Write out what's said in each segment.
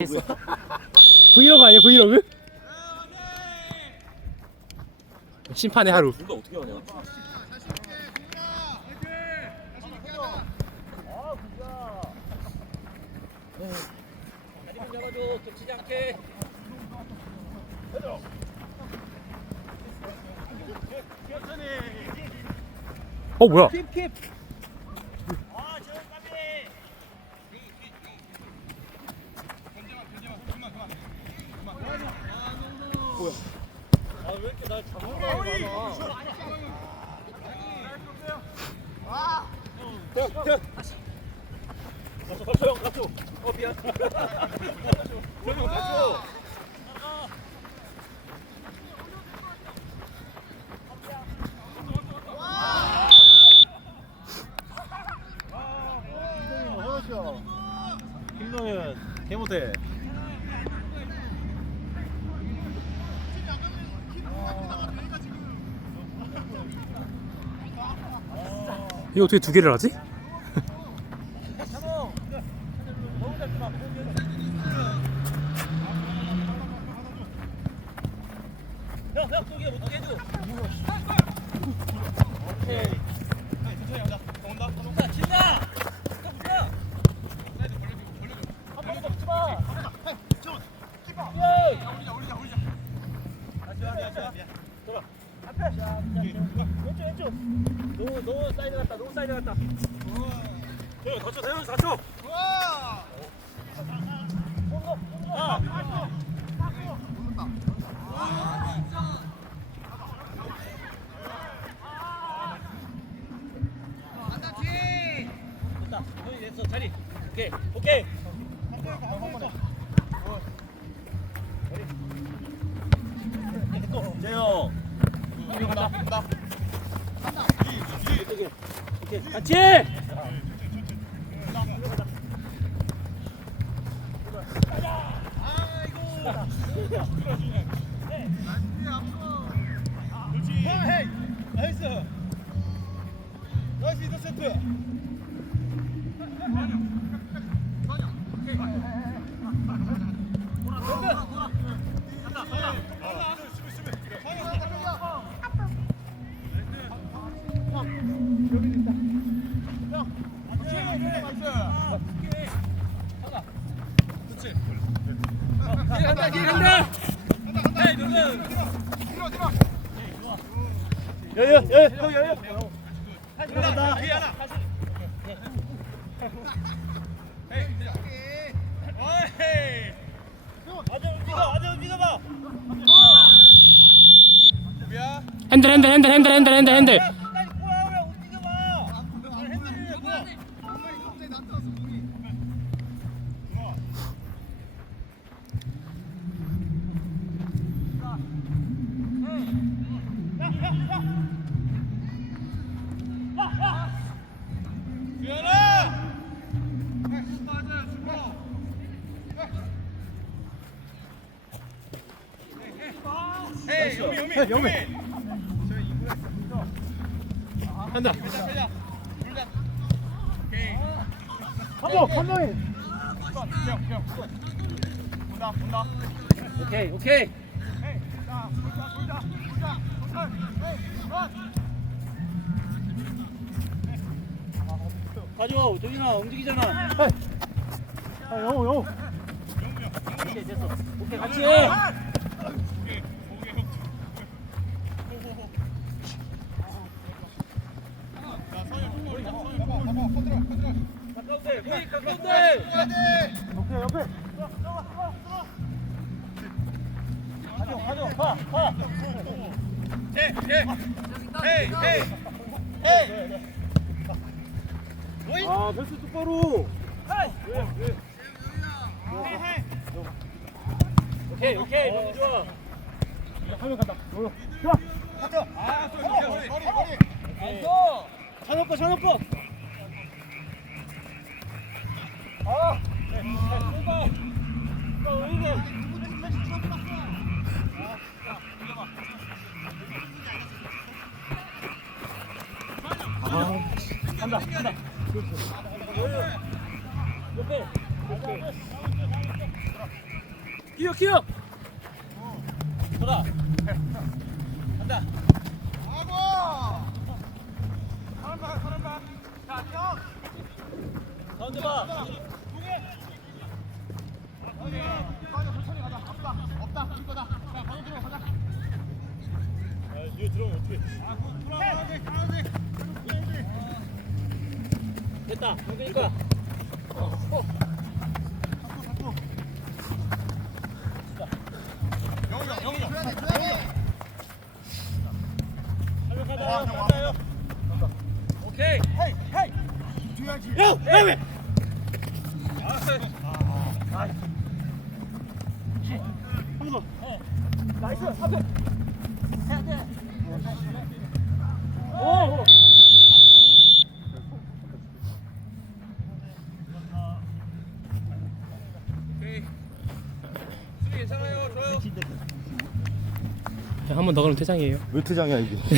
했어. 브이로그 아니야 브이로그? 심판의 하루. 둘다 어떻게 하냐? 어 뭐야? 킵킵 아왜 이렇게 날 잡는 거야 태형 태형 가초 가초 형 가초 어 미안. 태형 가초 김동현 개못해 이거 어떻게 두 개를 하지? 오케이 오케이 같이 여유 형 여유 들어간다 핸들 핸들 핸들 핸들 핸들 핸들 핸들. 형 영미 한다. 한번 한번에 오케이 오케이. 가져 도진아 움직이잖아. 아 영호 영호 오케이 됐어. 오케이 같이 해. 가까운 아 패스 똑바로 오케이 오케이 너무 좋아 하면 간다 영호 좋아 찬호 거 찬호 거 간다 간다 옆에 기어 기어 돌아 간다 가운데 봐 뒤에 들어오면 어떻게? 됐다. 그러니까. 오케이 헤이 헤이 야 헤이 한번 나이스 앞에 해야 돼 오! 한 번더 그러면 퇴장이에요. 왜 퇴장이야 이게?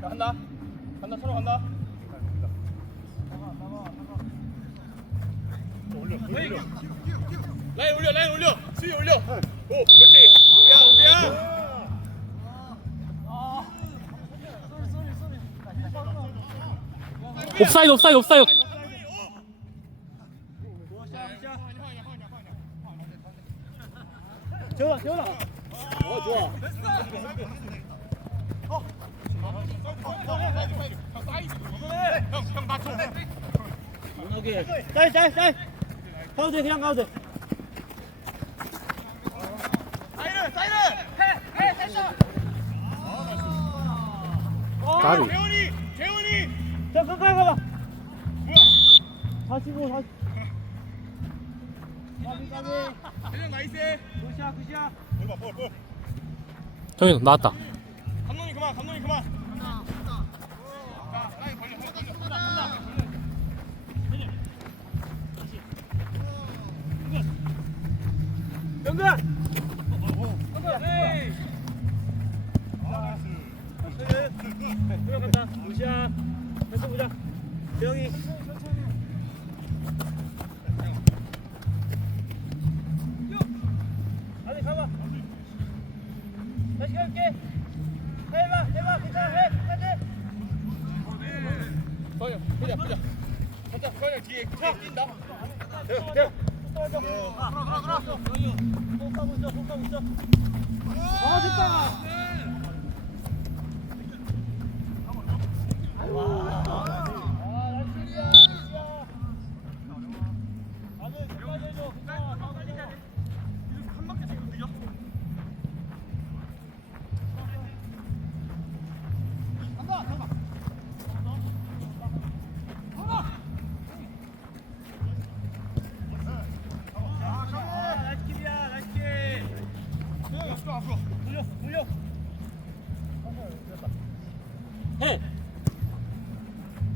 간다. 간다. 서로 간다. 라인 올려, 라인 올려. 수위 올려. 오, 그렇지. 옵사이드 옵사이드 옵사이드. 재훈아, 재훈아. 어, 좋아. 줘. 짤, 짤, 짤. 가도 돼, 그냥 가도 돼. 까비. 자, 가까이 가봐. 다시 고, 다시. 까비, 까비. 굿이야, 굿이야. 정현 나왔다. 감독님 그만 감독님 그만. 영근! 아, 됐다. 해.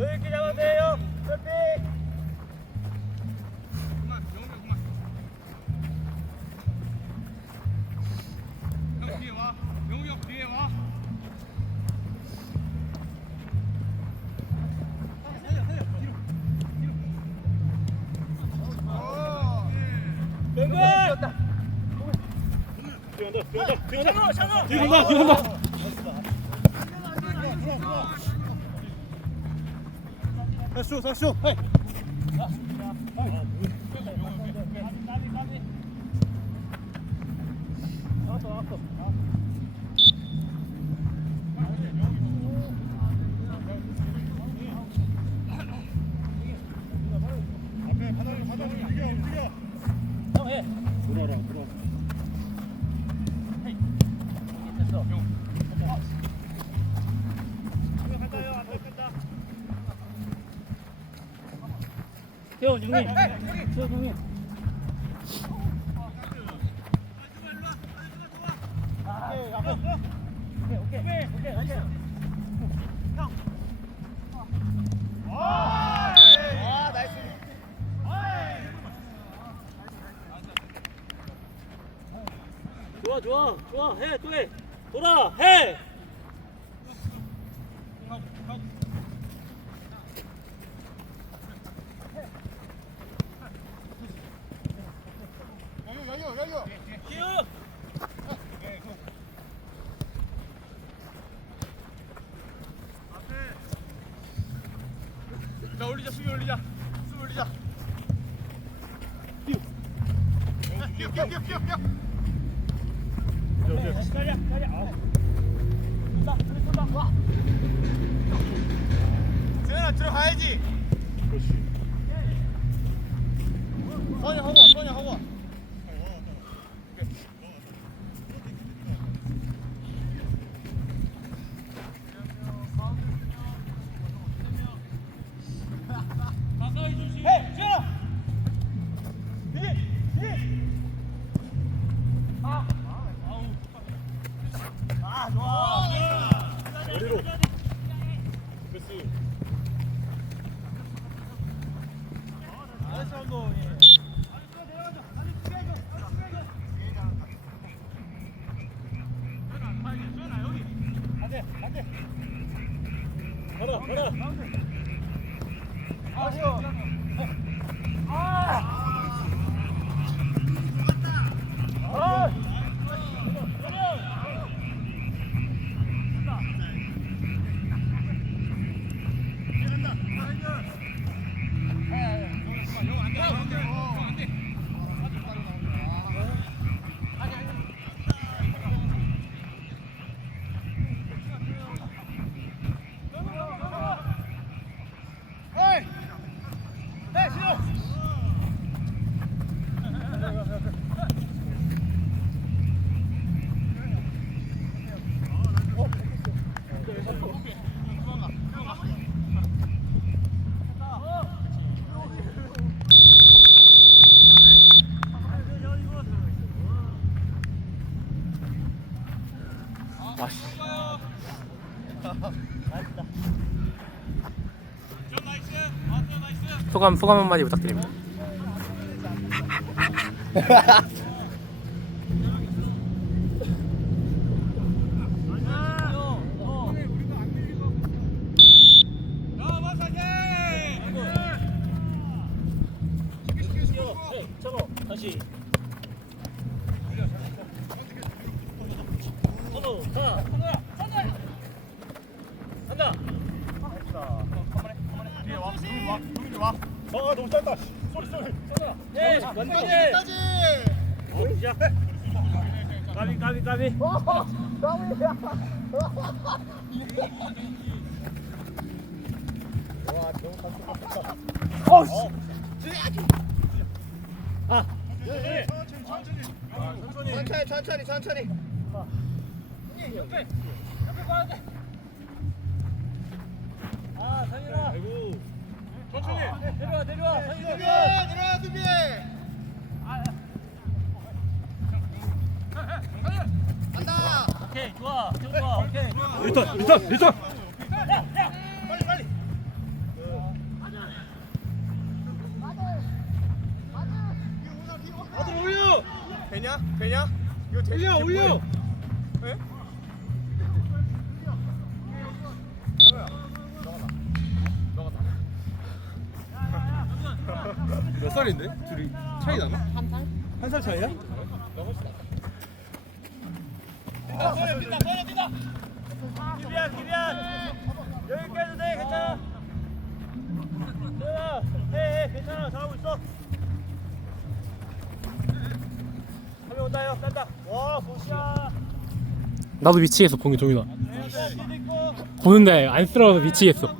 여유 있게 잡아도 돼요. 그렇지. 영근! 뛰어간다 뛰어간다 뛰어간다. 찬호, 뒤에 간다 뒤에 간다. 다시 줘다 시 줘. 헤이. 나왔어, 나왔어. 태원 형님. 태원 형님. 오케이 오케이 오케이 좋아 좋아. 좋아. 해 또 해. 돌아. 해 여기 여기 여기 기우 자 올리자 수비 올리자 수비 올리자 뛰어 뛰어 뛰어 뛰어 뛰어 기다려 기다려 아. 쏜다 우리 쏜다 와 세 안돼 안돼 가라 가라 아 소감 소감 한마디 부탁드립니다. 아 예. 천천히 천천히 천천히 아 상현아 아이고 천천히 내려와 내려와 수비 내려와 들어와 수비 간다 오케이 좋아 좋아 오케이 리턴 리턴 리턴 빨리 빨리 아들 올려 되냐 되냐 이거 되, 올려 올려 예? 몇 살인데? 둘이 차이 나나? 한 살? 한 살 차이야? 나도 미치겠어 공이 있고 보는데 안쓰러워서 미치겠어.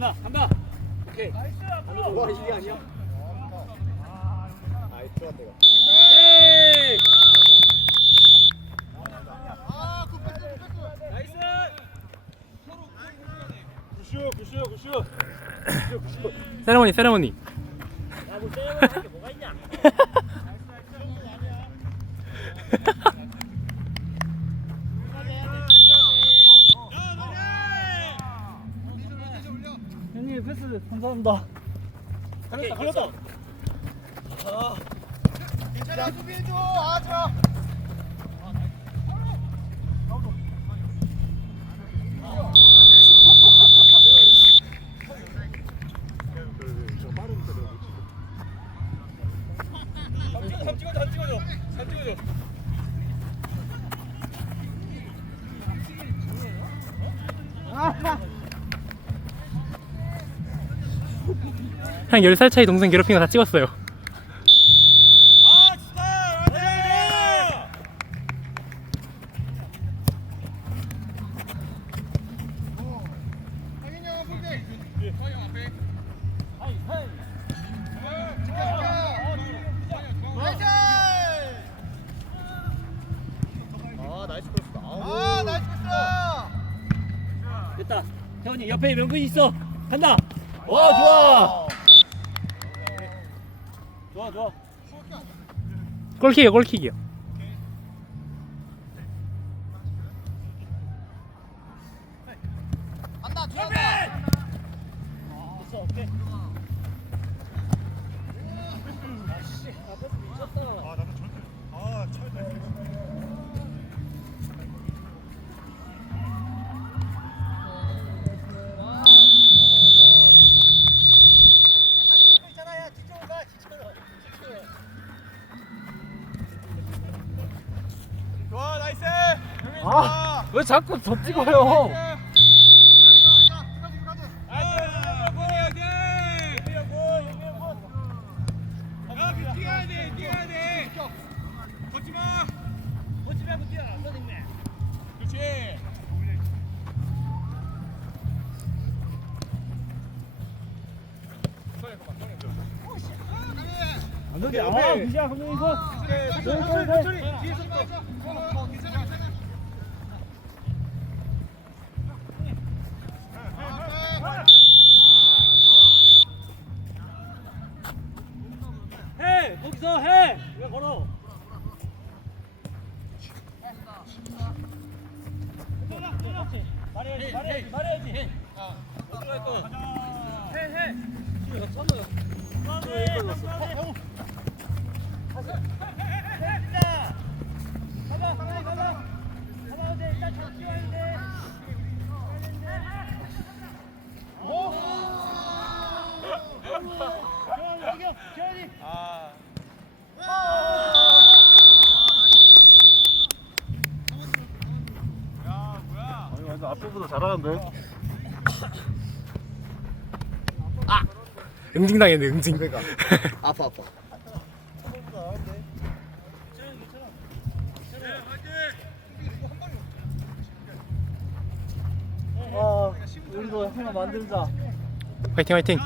간다 간다. 오케이. 와 이게 아니야? 아이 좋았다 이거. 오케이. 나이스 굿슛 굿슛 굿슛 세레모니. 세레모니 한 10살 차이 동생 괴롭힌 거 다 찍었어요 아! 아. 아. 됐다 태훈이 옆에 명근이 있어 간다 와 좋아 좋아 좋아 골킥이요 골킥이요 생님. 그렇지. 감독이 아, 미자 감독님 이거. 천천히, 천천히. 뒤에서 또. 재환이, 이겨, 재환이. 아니 완전 앞에보다 잘하는데. 응징 당했네 응징 그러니까. 아파 아파. 아, 우리도 하나 만들자. 화이팅 화이팅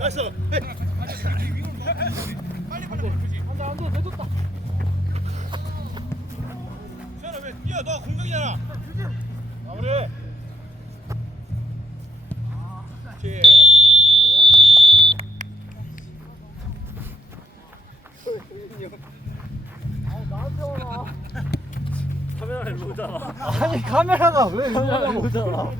나이스. 안돼 안돼 내줬다. 세현 카메라가 왜 카메라가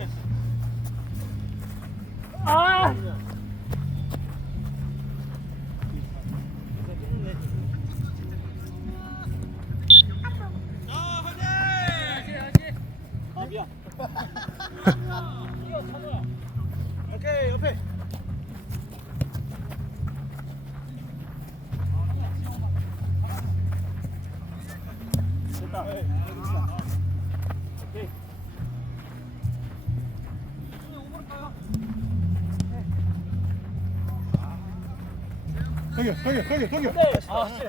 동현 동현 동현 네. 아, 씨.